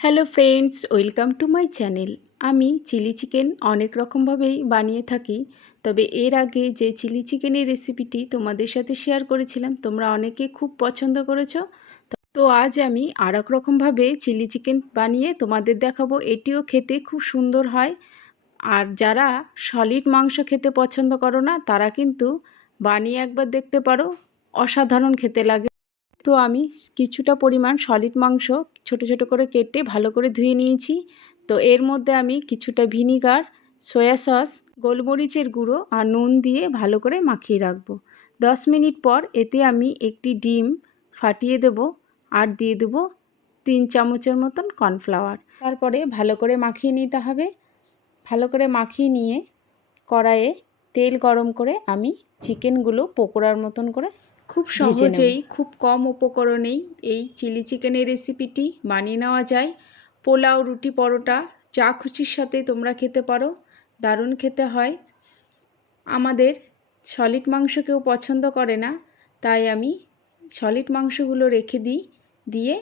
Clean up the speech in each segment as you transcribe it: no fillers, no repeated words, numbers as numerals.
Hello friends, welcome to my channel. আমি chilli chicken অনেক রকমভাবেই বানিয়ে থাকি, তবে এর আগে যে চিলি চিকেনের রেসিপিটি তোমাদের সাথে শেয়ার করেছিলাম তোমরা অনেকে খুব পছন্দ করেছো। তো আজ আমি আর এক রকমভাবে চিলি চিকেন বানিয়ে তোমাদের দেখাবো। এটিও খেতে খুব সুন্দর হয়। আর যারা সলিড মাংস খেতে পছন্দ করো না তারা কিন্তু বানিয়ে একবার দেখতে পারো, অসাধারণ খেতে লাগে। তো আমি কিছুটা পরিমাণ সলিড মাংস ছোট ছোট করে কেটে ভালো করে ধুয়ে নিয়েছি। তো এর মধ্যে আমি কিছুটা ভিনিগার, সয়া সস, গোলমরিচের গুঁড়ো আর নুন দিয়ে ভালো করে মাখিয়ে রাখবো। 10 মিনিট পর এতে আমি একটি ডিম ফাটিয়ে দেব আর দিয়ে দেব 3 চামচের মতন কর্নফ্লাওয়ার। তারপরে ভালো করে মাখিয়ে নিতে হবে। ভালো করে মাখিয়ে নিয়ে কড়াইয়ে তেল গরম করে আমি চিকেনগুলো পকোড়ার মতন করে খুব সহজেই খুব কম উপকরণেই এই চিলি চিকেনের রেসিপিটি বানিয়ে নেওয়া যায়। পোলাও, রুটি, পরোটা যা খুশির সাথে তোমরা খেতে পারো, দারুণ খেতে হয়। আমাদের সলিড মাংস কেউ পছন্দ করে না, তাই আমি সলিড মাংসগুলো রেখে দিয়ে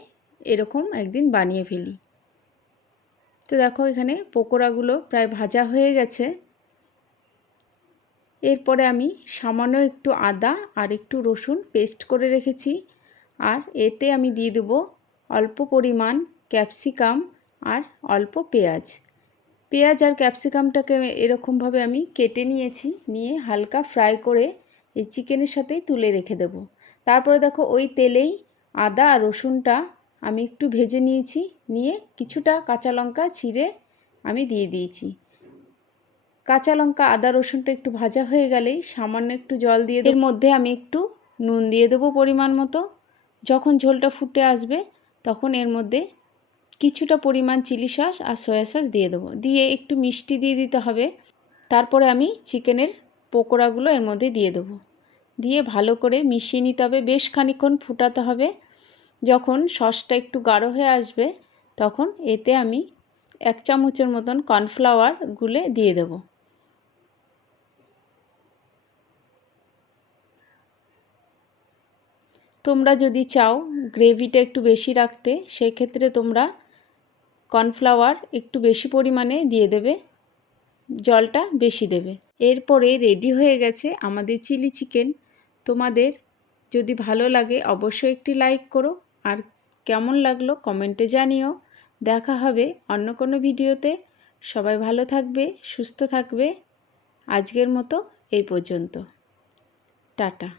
এরকম একদিন বানিয়ে ফেলি। তো দেখো এখানে পকোড়াগুলো প্রায় ভাজা হয়ে গেছে। এরপরে আমি সামান্য একটু আদা আর একটু রসুন পেস্ট করে রেখেছি, আর এতে আমি দিয়ে দেবো অল্প পরিমাণ ক্যাপসিকাম আর অল্প পেঁয়াজ আর ক্যাপসিকামটাকে এরকমভাবে আমি কেটে নিয়েছি, নিয়ে হালকা ফ্রাই করে এই চিকেনের সাথেই তুলে রেখে দেব। তারপরে দেখো ওই তেলেই আদা আর রসুনটা আমি একটু ভেজে নিয়েছি, নিয়ে কিছুটা কাঁচা লঙ্কা চিড়ে আমি দিয়ে দিয়েছি। কাঁচা লঙ্কা, আদা, রসুনটা একটু ভাজা হয়ে গেলেই সামান্য একটু জল দিয়ে এর মধ্যে আমি একটু নুন দিয়ে দেবো পরিমাণ মতো। যখন ঝোলটা ফুটে আসবে তখন এর মধ্যে কিছুটা পরিমাণ চিলি সস আর সয়া সস দিয়ে দেবো, দিয়ে একটু মিষ্টি দিয়ে দিতে হবে। তারপরে আমি চিকেনের পকোড়াগুলো এর মধ্যে দিয়ে দেবো, দিয়ে ভালো করে মিশিয়ে নিতে হবে। বেশ খানিকক্ষণ ফুটাতে হবে। যখন সসটা একটু গাঢ় হয়ে আসবে তখন এতে আমি 1 চামচের মতন কর্নফ্লাওয়ার গুলে দিয়ে দেবো। তোমরা যদি চাও গ্রেভিটা একটু বেশি রাখতে, সেক্ষেত্রে তোমরা কর্নফ্লাওয়ার একটু বেশি পরিমাণে দিয়ে দেবে, জলটা বেশি দেবে। এরপরে রেডি হয়ে গেছে আমাদের চিলি চিকেন। তোমাদের যদি ভালো লাগে অবশ্যই একটি লাইক করো, আর কেমন লাগলো কমেন্টে জানিও। দেখা হবে অন্য কোনো ভিডিওতে। সবাই ভালো থাকবে, সুস্থ থাকবে। আজকের মতো এই পর্যন্ত। টাটা।